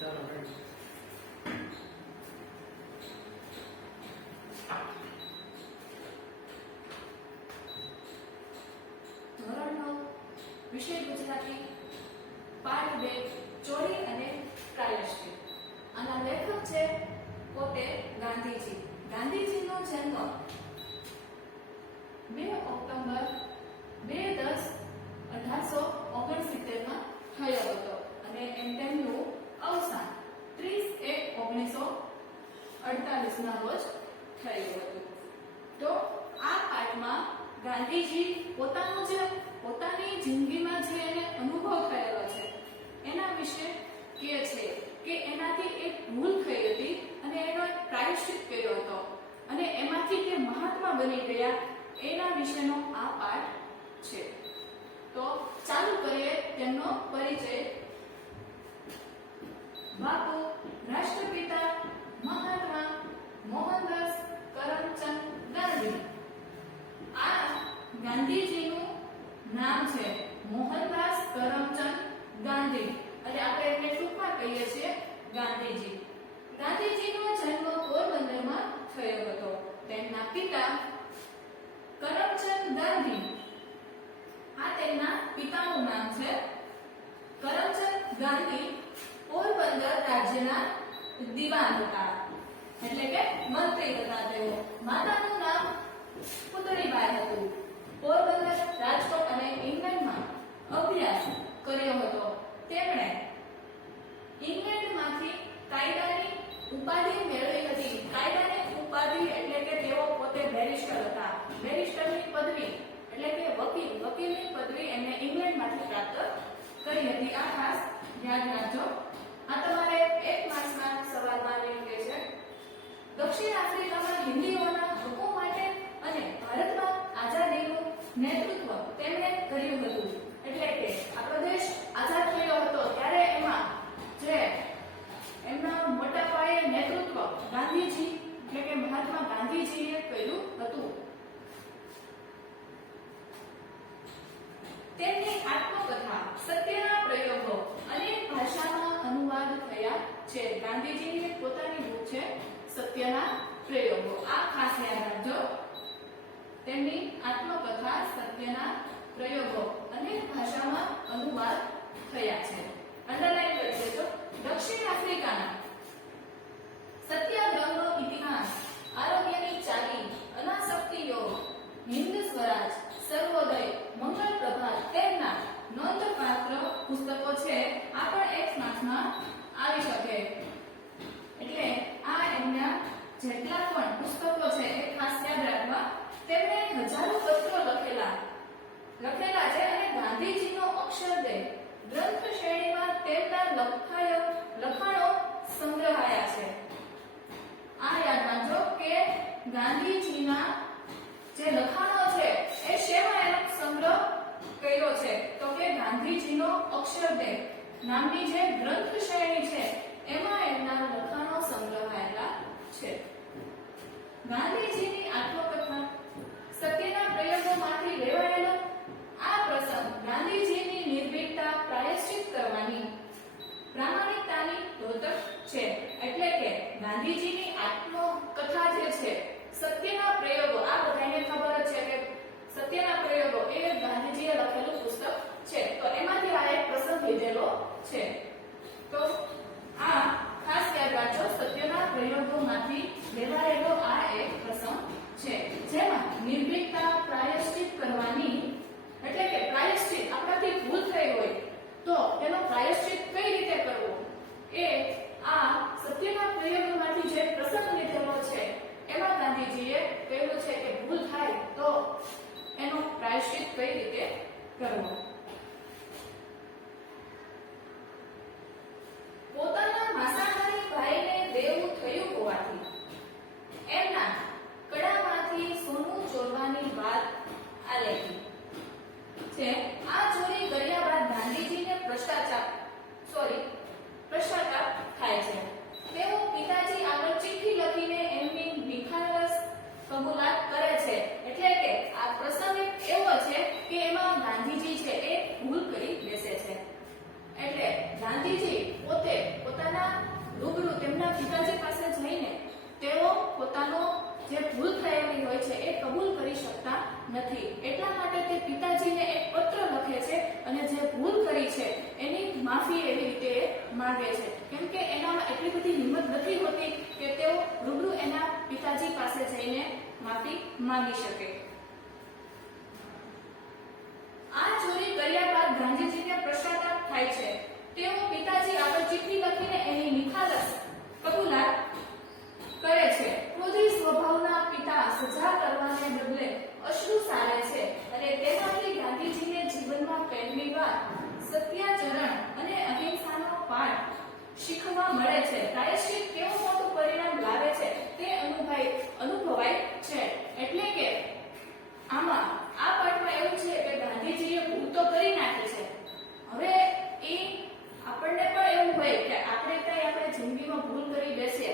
ચાલો રેડી. ધોરણ 9 વિષય ગુજરાતી પાઠ 2 ચોરી અને પ્રાયશ્ચિત. આના લેખક છે પોતે ગાંધીજી. ગાંધીજીનો જન્મ 2 ઓક્ટોબર 2/10/1869 માં થયો હતો અને તેમનું અવસાન 30/1/1948 ના રોજ થયું હતું. તો આ પાઠમાં ગાંધીજી પોતાની જિંદગીમાં જે એને અનુભવ થયેલો છે એના વિશે કહે છે કે એનાથી એક ભૂલ થઈ હતી અને એનો એક પ્રાયશ્ચિત કર્યો હતો અને એમાંથી તે મહાત્મા બની ગયા એના વિશેનો આ પાઠ છે. તો ચાલુ કરીએ તેમનો પરિચય. બાપુ રાષ્ટ્રપિતા મહાત્મા મોહનદાસ કરમચંદ ગાંધી. આ ગાંધીજીનું નામ છે મોહનદાસ કરમચંદ ગાંધી અને આપણે એને ટૂંકમાં કહીએ છીએ ગાંધીજી. ગાંધીજીનો જન્મ પોરબંદરમાં થયો હતો. તેમના પિતા કરમચંદ ગાંધી, આ તેમના પિતાનું નામ છે. કરમચંદ ગાંધી પોરબંદર રાજ્યના દિવાન હતા, એટલે કે મંત્રી હતા તેઓ. માતાનું નામ પુતળીબાઈ હતું. પોરબંદર, રાજકોટ અને ઇંગ્લેન્ડમાં અભ્યાસ કર્યો હતો. તેમણે ઇંગ્લેન્ડમાંથી કાયદાની ઉપાધિ મેળવી હતી. કાયદાની ઉપાધિ એટલે કે તેઓ પોતે બેરિસ્ટર હતા. બેરિસ્ટરની પદવી એટલે કે વકીલની પદવી એમણે ઇંગ્લેન્ડમાંથી પ્રાપ્ત કરી હતી. આ ખાસ યાદ રાખજો. આ તમારે 1 માર્ક્સના સવાલમાં લીધે છે. દક્ષિણ આફ્રિકામાં હિન્દીઓના હકો માટે અને ભારતમાં આઝાદીનું નેતૃત્વ તેમણે કર્યું હતું. એટલે કે આપણો દેશ આઝાદ થયો હતો ત્યારે એમાં જે એમના મોટા પાયે નેતૃત્વ ગાંધીજી એટલે કે મહાત્મા ગાંધીજીએ કર્યું હતું. તેમની આત્મકથા સત્યના પ્રયોગો અનેક ભાષામાં અનુવાદ થયા છે. ગાંધીજીની પોતાની બુક છે સત્યના પ્રયોગો. આ ખાસ યાદ રાખજો. તેમની આત્મકથા સત્યના પ્રયોગો અનેક ભાષામાં અનુવાદ થયા છે. અંડરલાઈન કરી દેજો. દક્ષિણ આફ્રિકાના સત્યાગ્રહનો ઇતિહાસ, આરોગ્યની ચાવી, અનાસક્તિ યોગ, હિન્દ સ્વરાજ, સર્વોદય, મંગળ પ્રભાત તેમના નોંધપાત્ર પુસ્તકો છે. આ પણ 1 માર્ક્સમાં આવી શકે. એટલે આ એમના જેટલા પણ પુસ્તકો છે એ ખાસ યાદ રાખવા. તેમણે હજારો પત્રો લખેલા છે અને ગાંધીજીનો અક્ષરદેહ ગ્રંથ શ્રેણીમાં તેમના લખાણો સંગ્રહાયા છે. આ યાદ રાખજો કે ગાંધીજીના જે લખાણો છે એ શેમાં એનો સંગ્રહ કર્યો છે તો કે ગાંધીજીનો અક્ષરદેહ નામની જે ગ્રંથ શ્રેણી છે એમાં એમના લખાણો સંગ્રહાયેલા છે. ગાંધીજીની આત્મકથા સત્યના પ્રયોગોમાંથી લેવાયેલો આ પ્રસંગ ગાંધીજીની નિર્ભીકતા, પ્રાયશ્ચિત કરવાની પ્રામાણિકતાની દ્યોતક છે. એટલે કે ગાંધીજીની આત્મકથા જે છે સત્યના પ્રયોગો, આ બધાને ખબર જ છે કે સત્યના પ્રયોગો એ ગાંધીજીએ લખેલું પુસ્તક છે. તો એમાંથી આ એક પ્રસંગ લીધેલો છે. તો આ ખાસ યાદ રાખજો. સત્યના પ્રયોગોમાંથી લેવાયેલો આ એક પ્રસંગ છે જેમાં નિર્ભીકતા, પ્રાયશ્ચિત કરવાની એટલે કે પ્રાયશ્ચિત આપણાથી ભૂલ થઈ હોય તો તેનો પ્રાયશ્ચિત કઈ રીતે કરવો એ આ સત્યના પ્રયોગોમાંથી જે પ્રસંગ લીધેલો છે એમાં ગાંધીજીએ કહ્યું છે કે ભૂલ થાય તો એનો પ્રાયશ્ચિત કઈ રીતે કરવો. પોતાના માંસાહારી ભાઈને દેવું થયું હોવાથી એમના કડામાંથી સોનું ચોરવાની વાત આલેખી છે. આ ચોરી કર્યા બાદ ગાંધીજીને પશ્ચાતાપ થાય છે. તેઓ પિતાજી આગળ ચિઠ્ઠી લખીને એમની નિખાલસ કબૂલાત કરે છે. એટલે કે આ પ્રસંગ એવો છે કે એમાં ગાંધીજી છે એ ભૂલ કરી બેસે છે. એટલે ગાંધીજી પોતે પોતાની પોતાના રૂબરૂ તેમના પિતાજી પાસે જઈને તેઓ પોતાનો જે ભૂલ થયેલી હોય છે એ કબૂલ કરી શકતા નથી. એટલા માટે તે પિતાજીને એક પત્ર લખે છે અને જે ભૂલ કરી છે એની માફી એવી રીતે માંગે છે, કેમ કે એનામાં એટલી બધી હિંમત નથી હોતી કે તેઓ રૂબરૂ એના પિતાજી પાસે જઈને માફી માંગી શકે. આ ચોરી કર્યા બાદ ગાંધીજીને પશ્ચાતાપ થાય છે. તેઓ પિતાજી આગળ ચિઠ્ઠી લખીને એની નિખાલસ કબૂલાત કરે છે. ક્રોધી સ્વભાવના પિતા સજા કરવાને બદલે અશ્રુ સારે છે અને તેનાથી ગાંધીજીને જીવનમાં પહેલીવાર સત્યાચરણ અને અહિંસાનો પાઠ શીખવા મળે છે. પ્રાયશ્ચિત કેવું મોટું પરિણામ લાવે છે તે અનુભવાય છે. એટલે કે આમાં આ પાઠમાં એવું છે કે ગાંધીજીએ ભૂલ તો કરી નાખી છે. હવે એ આપણને પણ એવું હોય કે આપણે જિંદગીમાં ભૂલ કરી બેસીએ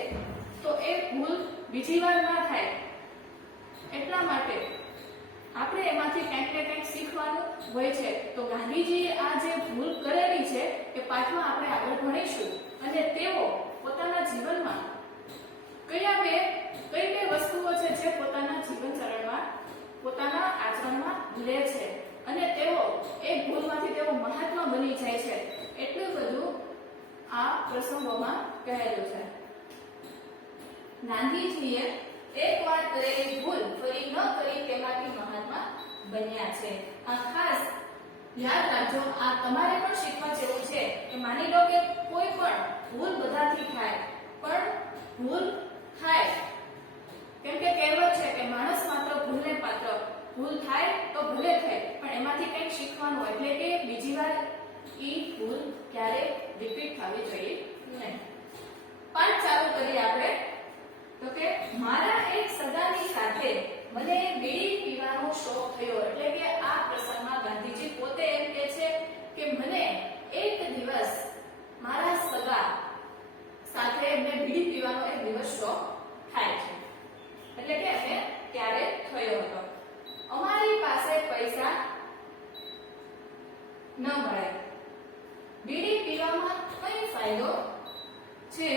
તો એ ભૂલ બીજી વાર ના થાય, એટલા માટે આપણે એમાંથી કંઈક ને કંઈક શીખવાનું હોય છે. તો ગાંધીજીએ આ જે ભૂલ કરેલી છે એ પાઠમાં આપણે આગળ ભણીશું અને તેઓ પોતાના જીવનમાં કઈ વસ્તુઓ છે જે પોતાના જીવનચરણમાં પોતાના આચરણમાં લે છે અને તેઓ એ ભૂલમાંથી તેઓ મહાત્મા બની જાય છે. એટલું બધું આ પ્રસંગોમાં કહેલું છે. ગાંધીજીએ એકવાર કરેલી ભૂલ ફરી ન કરી તેમાંથી મહાત્મા બન્યા છે. આ ખાસ યાદ રાખજો. આ તમારે પણ શીખવા જેવું છે કે માની લો કે કોઈ પણ ભૂલ બધાથી થાય, પણ ભૂલ થાય કેમ કે કહેવત છે કે માણસ માત્ર ભૂલને પાત્ર. ભૂલ થાય તો ભલે થાય, પણ એમાંથી કંઈક શીખવાનું હોય, એટલે કે બીજી વાર એ ભૂલ ક્યારે રિપીટ થવી જોઈએ નહીં. પાઠ ચાલુ કરીએ આપણે. તો કે મારા એક સગાની સાથે મને બીડી પીવાનો શોખ થયો. એટલે કે આ પ્રસંગમાં ગાંધીજી પોતે એમ કહે છે કે મને એક દિવસ મારા સગા સાથે મને બીડી પીવાનો એક દિવસ શોખ થાય છે. એટલે કે એને ત્યારે થયો હતો. અમારી પાસે પૈસા ન મળે. બીડી પીવામાં કઈ ફાયદો છે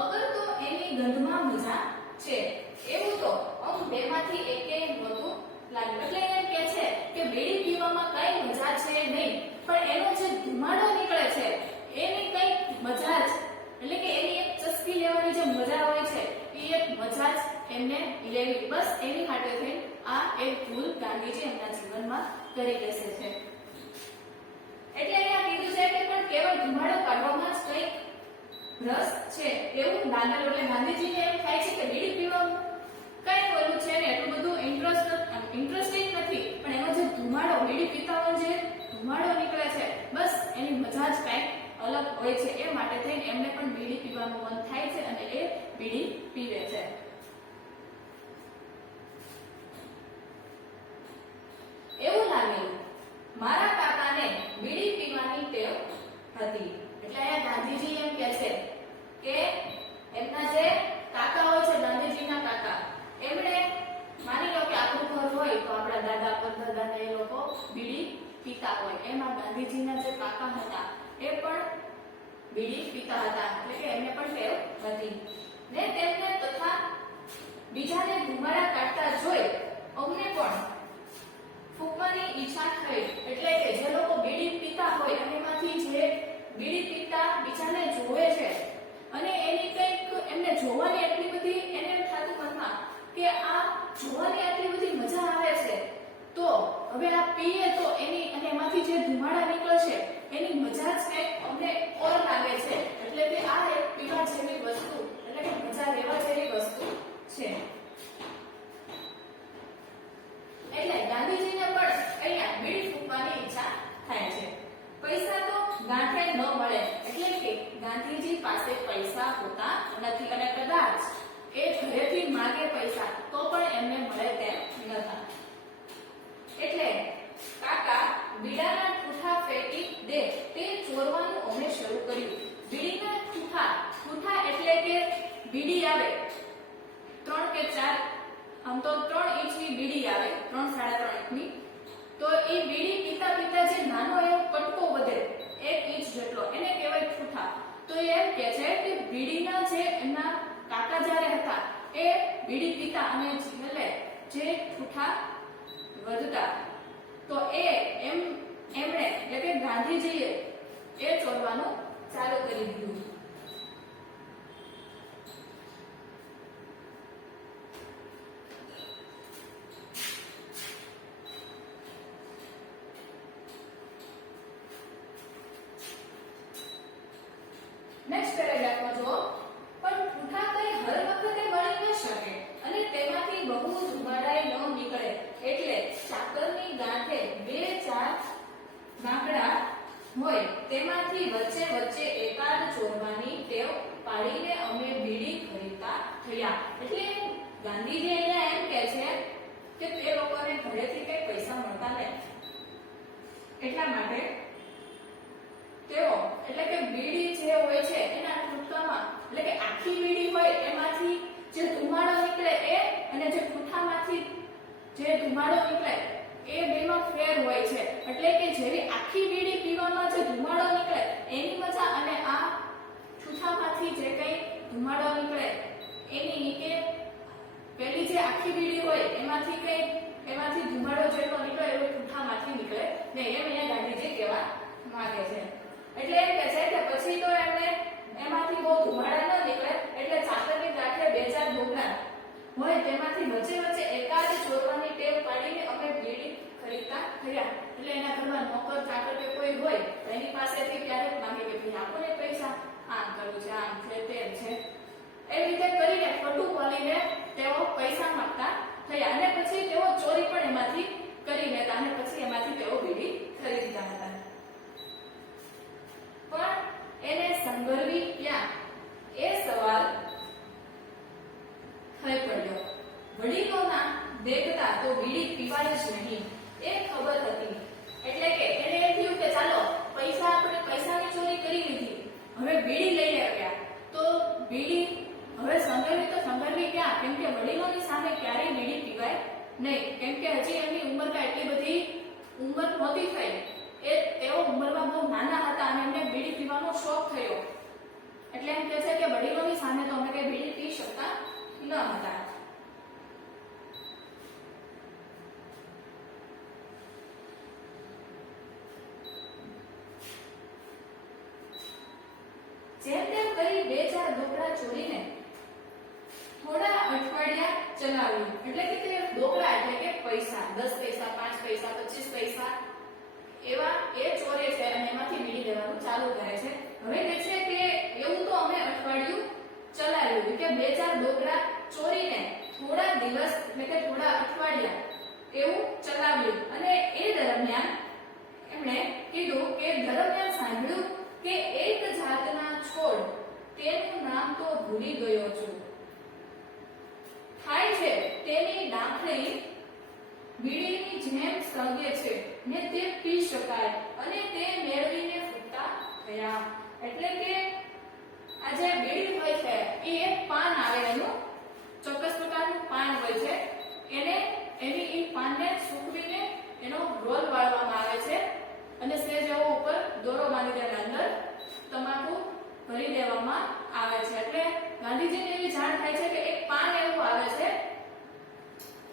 અગર તો એની ગંધમાં મજા છે. એવું તો બેમાંથી એકે નહોતું લાગ્યું. એટલે એમ કહે છે કે બીડી પીવામાં કઈ મજા છે નહીં, પણ એનો જે ધુમાડો નીકળે છે એની કઈ મજા જ, એટલે કે એની એક ચસ્કી લેવાની જે મજા હોય છે એ એક મજા જ એમને લેવી. બસ એની માટે થઈ આ એક ભૂલ ગાંધીજી એમના જીવનમાં કરી બેસે છે. એટલે અહીંયા કીધું છે કે પણ કેવળ ધુમાડો કાઢવામાં જ કંઈક રસ છે એવું લાગેલું. એટલે ગાંધીજીને એમ થાય છે કે બીડી પીવામાં કઈ ઓલું છે ને એટલું બધું ઇન્ટરેસ્ટિંગ નથી, પણ એનો જે ધુમાડો બીડી પીતાનો જે ધુમાડો નીકળે છે બસ એની મજા જ કંઈક અલગ હોય છે. એ માટે થઈને એમને પણ બીડી પીવાનું મન થાય છે અને એ બીડી પીવે છે. એવું લાગેલું મારા કાકાને બીડી પીવાની ટેવ હતી. એટલે અહીંયા ગાંધીજી એમ કહે છે કે એમના જે કાકા હોય છે, ગાંધીજીના કાકા, એમણે માની લો કે આપણું ઘર હોય તો આપણા દાદા પરદાદા ને એ લોકો બીડી પીતા હોય. એમાં ગાંધીજીના જે કાકા હતા એ પણ બીડી પીતા હતા. એટલે કે એમને પણ ટેવ હતી ને તેમને તથા બીજાને ધુમાડા કાઢતા જોઈ અમને પણ ફૂંકવાની ઈચ્છા થઈ. એટલે કે જે લોકો બીડી પીતા હોય અને એમાંથી જે બીડી પીતા બીજાને જોવે છે અને એની કંઈક એમને જોવાની એટલી બધી એને એમ થતું મનમાં કે આ જોવાની આટલી બધી મજા આવે છે તો હવે આ પીએ તો એની અને એમાંથી જે ધુમાડા નીકળે છે એની મજા જ કંઈક અમને ઓર લાગે છે. એટલે કે આ એક પીવા જેવી વસ્તુ, એટલે કે મજા લેવા જેવી વસ્તુ છે. એટલે ગાંધીજીને પણ અહીંયા બીડી ફૂંકવાની ઈચ્છા થાય છે. પૈસા તો ગાંઠે ન મળે. એટલે કે ગાંધીજી પાસે પૈસા હોતા નથી અને કદાચ એ ઘરેથી માંગે પૈસા તો પણ એમને મળે તેમ નહોતા. એટલે કાકા બીડાના ઠૂઠા ફેંકી દે તે ચોરવાનું અમે શરૂ કર્યું. બીડીના ઠૂઠા એટલે કે બીડી આવે 3 કે 4, આમ તો 3 ઇંચની બીડી આવે, 3-3.5 ઇંચની. તો એ બીડી પીતા પીતા જે નાનો એવો કટકો વધે 1 ઇંચ જેટલો એને કહેવાય ઠૂઠા. એ એમ કહે છે કે બીડીના જે એમના કાકા જ્યારે હતા એ બીડી પીતા અને એટલે જે ઠૂઠા વધતા તો એમણે એટલે કે ગાંધીજીએ એ ચોરવાનું ચાલુ કરી દીધું. નેક્સ્ટ પેરેગ્રાફમાં જો પણ ઠૂઠા કઈ હર વખતે મળી ન શકે અને તેમાંથી બહુ ધુમાડાય ન નીકળે એટલે સાકરની ગાંઠે 2-4 ગાંકડા હોય તેમાંથી વચ્ચે વચ્ચે એકાદ ચોરવાની ટેવ પાડીને અમે બીડી ખરીદતા થયા. એટલે ગાંધીજી અહીંયા એમ કહે છે કે તે લોકોને ઘરેથી કઈ પૈસા મળતા નહીં એટલા માટે તેઓ એટલે કે બીડી જે હોય છે એના ઠૂઠામાં એટલે કે આખી બીડી હોય એમાંથી જે ધુમાડો નીકળે એ અને જે ઠૂઠામાંથી જે ધુમાડો નીકળે એ બેમાં ફેર હોય છે. એટલે કે જેવી આખી બીડી પીવામાં જે ધુમાડો નીકળે એની મજા અને આ ઠૂઠામાંથી જે કઈ ધુમાડો નીકળે એની કે પેલી જે આખી બીડી હોય એમાંથી ધુમાડો જેટલો નીકળે એવો ઠૂઠામાંથી નીકળે ને એમ અહીંયા ગાંધીજી કહેવા માંગે છે. એટલે એમ કહે છે કે પછી તો એમને એમાંથી બહુ ધુમાડા ન નીકળે એટલે ચાકરની ગાંઠે 2-4 ઢોકળા હોય તેમાંથી વચ્ચે વચ્ચે એકાદ ચોરવાની ટેવ પાડીને અમે બીડી ખરીદતા થયા. એટલે એના ઘરમાં નોકર ચાકર કે કોઈ હોય તો એની પાસેથી ક્યારેક માંગે કે ભાઈ આપો ને પૈસા, આમ કરવું છે, આમ છે, તેમ છે, એવી રીતે કરીને ખોટું બોલીને તેઓ પૈસા માંગતા થયા અને પછી તેઓ ચોરી પણ એમાંથી કરી લેતા અને પછી એમાંથી તેઓ બીડી ખરીદતા હતા. પણ એને સંભળવી ક્યાં એ સવાલ થઈ પડ્યો. વડીલોના દેખતા તો બીડી પીવાય જ નહીં એ ખબર હતી. એટલે કે એને એમ થયું કે ચાલો આપણે પૈસાની ચોરી કરી લીધી, હવે બીડી લઈ આવ્યા તો બીડી હવે સંભળવી ક્યાં, કેમ કે વડીલોની સામે ક્યારેય બીડી પીવાય નહીં, કેમ કે હજી એમની ઉંમર એટલી બધી ઉંમર નહોતી થઈ. તેઓ ઉંમરમાં બહુ નાના હતા અને એમને બીડી પીવાનો શોખ થયો. એટલે એમ કહે છે કે વડીલોની સામે તો અમે કઈ બીડી પી શકતા ન હતા. જેમ તેમ કરી 2-4 ઢોકળા ચોરીને થોડા અઠવાડિયા ચલાવ્યું. એટલે કે તે ઢોકળા એટલે કે પૈસા 10 પૈસા, 5 પૈસા, 25 પૈસા એવા એ ચોરે છે અને એમાંથી બીડી લેવાનું ચાલુ કરે છે. હવે કહે છે કે એવું તો અમે અઠવાડિયું ચલાવ્યું કે 2-4 ઢોકળા ચોરીને થોડા દિવસ એટલે કે થોડા અઠવાડિયા એવું ચલાવ્યું અને એ દરમિયાન એમણે કીધું કે દરમિયાન સાંભળ્યું કે એક જાતના છોડ તેનું નામ તો ભૂલી ગયો છું, થાય છે તેની ડાંખળી બીડીની જેમ સળગે છે ને તે પી શકાય અને તે મેળવીને ફૂટતા થયા. એટલે કે આ જે બીડી હોય છે એ એક પાન આવે, એનું ચોક્કસ પ્રકારનું પાન હોય છે, એની એ પાનને સૂકવીને એનો રોલ વાળવામાં આવે છે અને સેજ એવો ઉપર દોરો બાંધી દેવા અંદર તમાકુ ભરી દેવામાં આવે છે. એટલે ગાંધીજીને એવી જાણ થાય છે કે એક પાન એવું આવે છે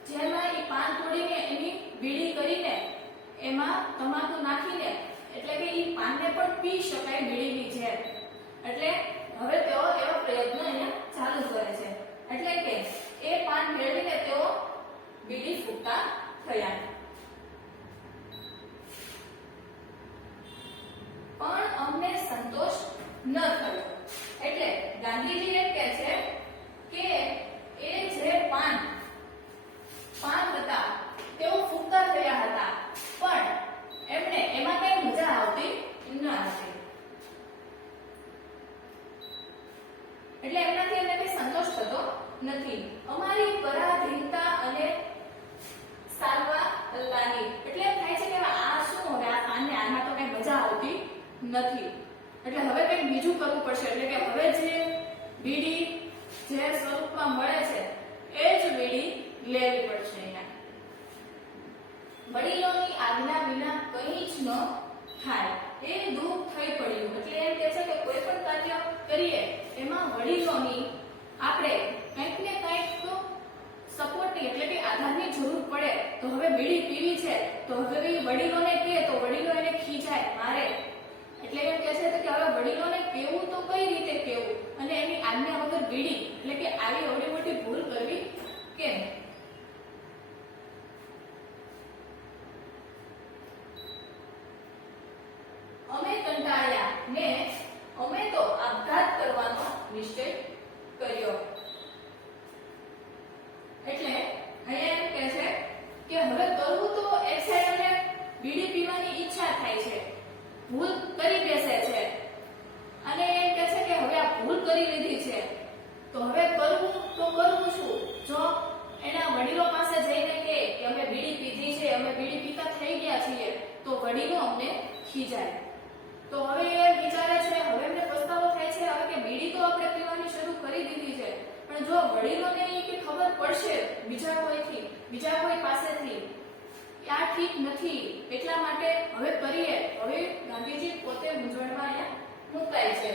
જેમાં એ પાન તોડીને એની બીડી કરીને એમાં તમાકુ નાખીને એટલે કે એ પાનને પણ પી શકાય બીડીની જેમ. એટલે હવે તેઓ એવા પ્રયત્નો અહીંયા ચાલુ કરે છે. એટલે કે એ પાન મેળવીને તેઓ બીડી ફૂંકતા થયા. પણ અમને સંતોષ ન થયો. એટલે ગાંધીજી એમ કહે છે કે એ જે પાન હતા તેઓ ફૂંકતા થયા હતા પણ એમને એમાં કઈ મજા આવતી ન હતી. એટલે એમનાથી એમને કઈ સંતોષ થતો નથી. અમારી પરાધીનતા અને સારવા અલ્લાહની. એટલે એમ થાય છે કે આ શું હવે આ પાનને આમાં તો કઈ મજા આવતી નથી, એટલે હવે કંઈક બીજું કરવું પડશે. એટલે કે હવે જે બીડી જે સ્વરૂપમાં મળે છે એ જ બીડી લેવી પડશે. અહીંયા વડીલોની આજ્ઞા વિના કંઈ જ ન થાય એ દુઃખ થઈ પડ્યું. એટલે એમ કહે છે કે કોઈ પણ કાર્ય કરીએ એમાં વડીલોની આપણે કંઈક ને કંઈક તો સપોર્ટની એટલે કે આધારની જરૂર પડે. તો હવે બીડી પીવી છે તો હવે વડીલોને કહે તો વડીલો એને ખીજાય, મારે. એટલે એમ કહે છે કે હવે વડીલોને કહેવું તો કઈ રીતે કહેવું અને એની આજ્ઞા વગર બીડી એટલે કે આવી અવળી મોટી ભૂલ કરવી કેમ? અમે કંટાળ્યા ને અમે તો આપઘાત કરવાનો નિશ્ચય કર્યો. એટલે અહીંયા એમ કહે છે કે હવે કરવું તો એક સાઈડ અમને બીડી પીવાની ઈચ્છા થાય છે, ભૂલ કરી બેસે છે અને એમ કહે છે કે હવે આ ભૂલ કરી લીધી છે તો હવે કરવું તો કરવું શું? જો એના વડીલો પાસે જઈને કહે કે અમે બીડી પીધી છે, અમે બીડી પીતા થઈ ગયા છીએ તો વડીલો અમને ખીજાય. તો હવે એ વિચારે છે, હવે એમને પસ્તાવો થાય છે હવે કે બીડી તો આપણે પીવાની શરૂ કરી દીધી છે પણ જો વડીલોને કે ખબર પડશે બીજા કોઈ પાસેથી આ ઠીક નથી એટલા માટે હવે કરીએ. હવે ગાંધીજી પોતે મૂંઝવણમાં અહીંયા મુકાય છે.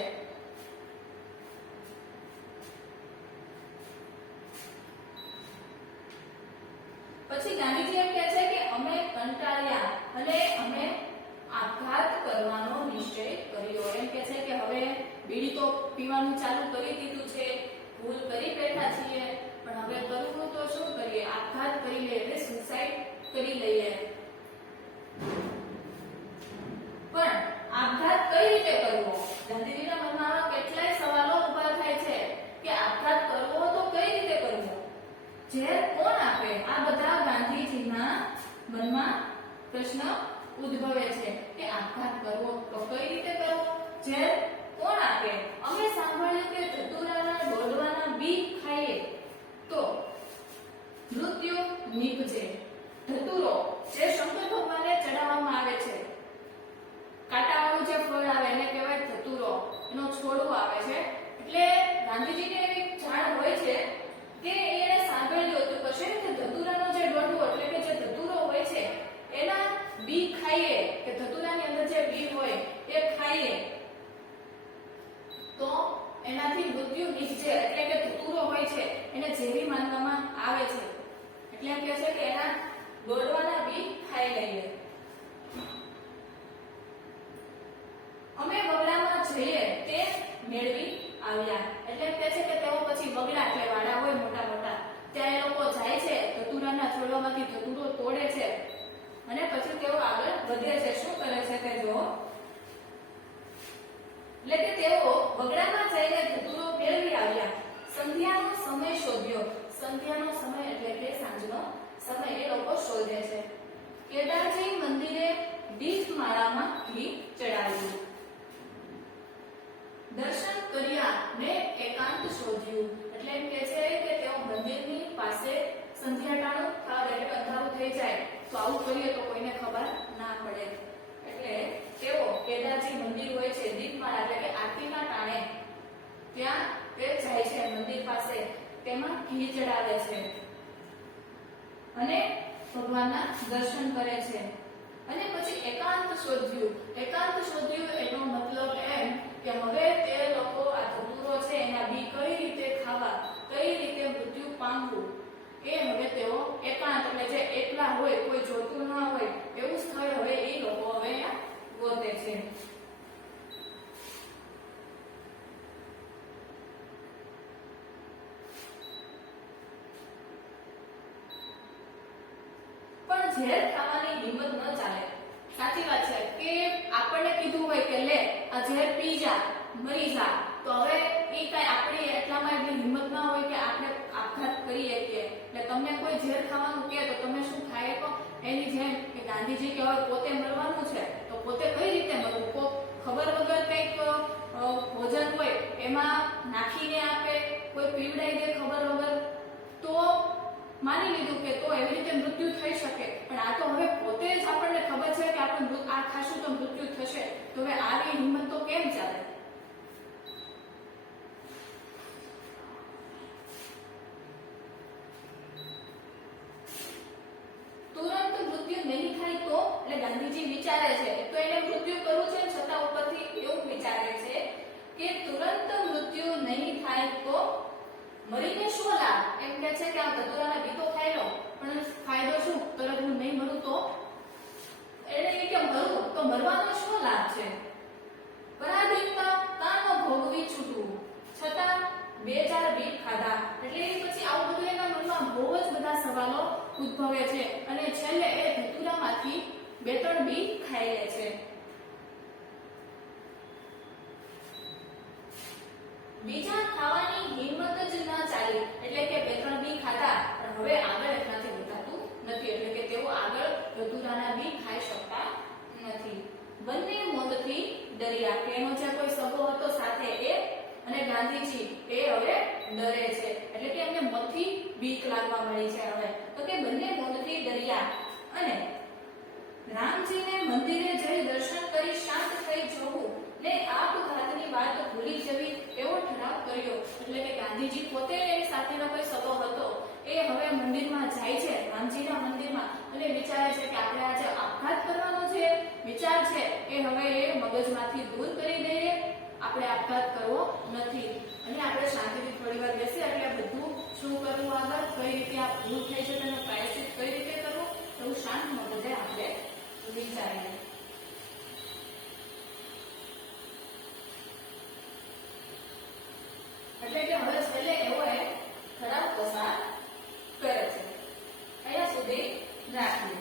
પછી ગાંધીજી એમ કહે છે કે અમે કંટાળ્યા અને અમે આપઘાત કરવાનો નિશ્ચય કર્યો. એમ કહે છે કે હવે બીડી તો પીવાનું ચાલુ કરી દીધું છે, ભૂલ કરી બેઠા છીએ પણ હવે કરવું તો શું કરીએ? આપઘાત કરી લઈએ એટલે સુસાઇડ કરી લઈએ. પણ આપઘાત કઈ રીતે કરવો? ગાંધીજીના મનમાં આવા કેટલાય સવાલો ઊભા થાય છે કે આપઘાત કરવો તો કઈ રીતે કરવો? ઝેર કોણ આપે? આ બધા ગાંધીજીના મનમાં પ્રશ્ન ઉદ્ભવે છે કે આપઘાત કરવો તો કઈ રીતે કરવો? ઝેર કોણ આપે? અમે સાંભળ્યું કે ધતુરાના દોડવાના બી ખાઈએ તો મૃત્યુ નીપજે. ધતુરો જે શંકર ભગવાનને ચડાવવામાં આવે છે, કાંટાવાળું જે ફળ આવે એને કહેવાય ધતુરો, એનો છોડવો આવે છે. એટલે ગાંધીજીને એવી જાણ હોય છે કે એને સાંભળ્યું હતું કશે કે ધતુરાનો જે દોડવો એટલે કે જે ધતુરો હોય છે એના બી ખાઈએ કે ધતુરાની અંદર જે બી હોય એ ખાઈએ તો એનાથી મૃત્યુ નીપજે. એટલે કે ધતુરો હોય છે એને ઝેરી માનવામાં આવે છે. એટલે એમ કહે છે કે એના દોડવાના બી ખાઈ લઈએ. અમે બગડામાં જઈએ તે મેળવી આવ્યા. એટલે કહે છે કે તેઓ પછી બગડા એટલે વાડા હોય મોટા મોટા ત્યાં એ લોકો જાય છે, ધતુરાના છોડવામાંથી ધતુરો તોડે છે અને પછી તેઓ આગળ વધે છે. શું કરે છે તે જુઓ. એટલે કે તેઓ બગડામાં જઈને ધતુરો મેળવી આવ્યા. સંધ્યાનો સમય શોધ્યો. સંધ્યાનો સમય એટલે કે સાંજનો સમય એ લોકો શોધે છે. કેદારજી મંદિરે દીપમાળામાં ઘી ચડાવ્યું. દર્શન કર્યા ને એકાંત શોધ્યું. એટલે એમ કહે છે કે તેઓ મંદિરની પાસે સંધ્યાટાણું થાય એટલે અંધારું થઈ જાય તો આવું કરીએ તો કોઈને ખબર ના પડે. એટલે તેઓ કેદારજી મંદિર હોય છે દીપમાળા એટલે કે આરતીના ટાણે ત્યાં તે જાય છે મંદિર પાસે, તેમાં ઘી ચડાવે છે અને ભગવાનના દર્શન કરે છે. અને પછી એકાંત શોધ્યું. એકાંત શોધ્યું એનો મતલબ એમ કે હવે તે લોકો આ ધતુરો છે એના બી કઈ રીતે ખાવા, કઈ રીતે મૃત્યુ પામવું એ હવે તેઓ એકાંત એટલે જે એકલા હોય કોઈ જોતું ના હોય એવું સ્થળ હવે એ લોકો હવે ગોતે છે. પણ ઝેર ખાવાની હિંમત ન ચાલે. સાચી વાત છે કે આપણને કીધું હોય કે લે આ ઝેર પી જા, મરી જા, તો હવે એ કઈ આપણી એટલામાં એટલી હિંમત ના હોય કે આપણે આપઘાત કરીએ કે એટલે તમને કોઈ ઝેર ખાવાનું કહે તો તમે શું ખાય તો એની જેમ કે ગાંધીજી કે હવે પોતે મરવાનું છે તો પોતે કઈ રીતે મરવું? કોઈ ખબર વગર કંઈક ભોજન હોય એમાં નાખીને આપે, કોઈ પીવડાવી દે ખબર વગર તો માની લીધું કે તો એવી રીતે મૃત્યુ થઈ શકે. પણ આ તો હવે પોતે જ આપણને ખબર છે કે આપણે આ ખાશું તો મૃત્યુ થશે, તો હવે આવી હિંમત તો કેમ ચાલે? તુરંત મૃત્યુ નહીં થાય તો એટલે ગાંધીજી વિચારે છે તો એને મૃત્યુ કરવું છે છતાં ઉપરથી એવું વિચારે છે કે તુરંત મૃત્યુ નહીં થાય તો મરીને શું લાભ? એમ કે છે કે આ ધતુરાના બી તો ખાઈ લો, પણ ફાયદો શું? તરત હું નહીં મરું તો? એટલે કે મરું તો મરવાનો શું લાભ છે? પરાધીનતા તાનો ભોગવી છૂટવું, છતાં 2000 બીટ ખાધા. એટલે પછી આવું બધું એના મનમાં બહુ જ બધા સવાલો ઉદ્ભવે છે અને છેલ્લે એ ધતુરામાંથી 2-3 બી ખાઈ લે છે. બીજા ખાવાની હિંમત જ ન ચાલી, એટલે કે 2-3 બી ખાધા પણ હવે આગળ એનાથી વધાતું નથી, એટલે કે તેઓ આગળ ધતુરાના બી ખાઈ શકતા નથી. બંને મોતથી ડર્યા, કે એનો જે કોઈ સગો હતો સાથે એ અને ગાંધીજી એ હવે ડરે છે, એટલે કે એમને મોતથી બીક લાગવા મળી છે. હવે તો કે બંને મોતથી ડર્યા અને રામજીને મંદિરે જઈ દર્શન કરી શાંત થઈ જવું ને આપઘાતની વાત ભૂલી જવી એવો ઠરાવ કર્યો. એટલે કે ગાંધીજી પોતે એની સાથેનો કોઈ સગો હતો એ હવે મંદિરમાં જાય છે, રામજીના મંદિરમાં, અને વિચારે છે કે આપણે આજે આપઘાત કરવાનો છે વિચાર છે એ હવે એ મગજમાંથી દૂર કરી દઈએ, આપણે આપઘાત કરવો નથી અને આપણે શાંતિથી થોડી વાર બેસીએ એટલે બધું શું કરવું આગળ, કઈ રીતે આ ભૂલ થઈ છે તેનો પ્રાયશ્ચિત કઈ રીતે કરવું, એવું શાંત મગજે આપણે વિચારીએ. એટલે કે હવે છેલ્લે એવો એક ઠરાવ પસાર કરે છે. અહીંયા સુધી રાખીએ.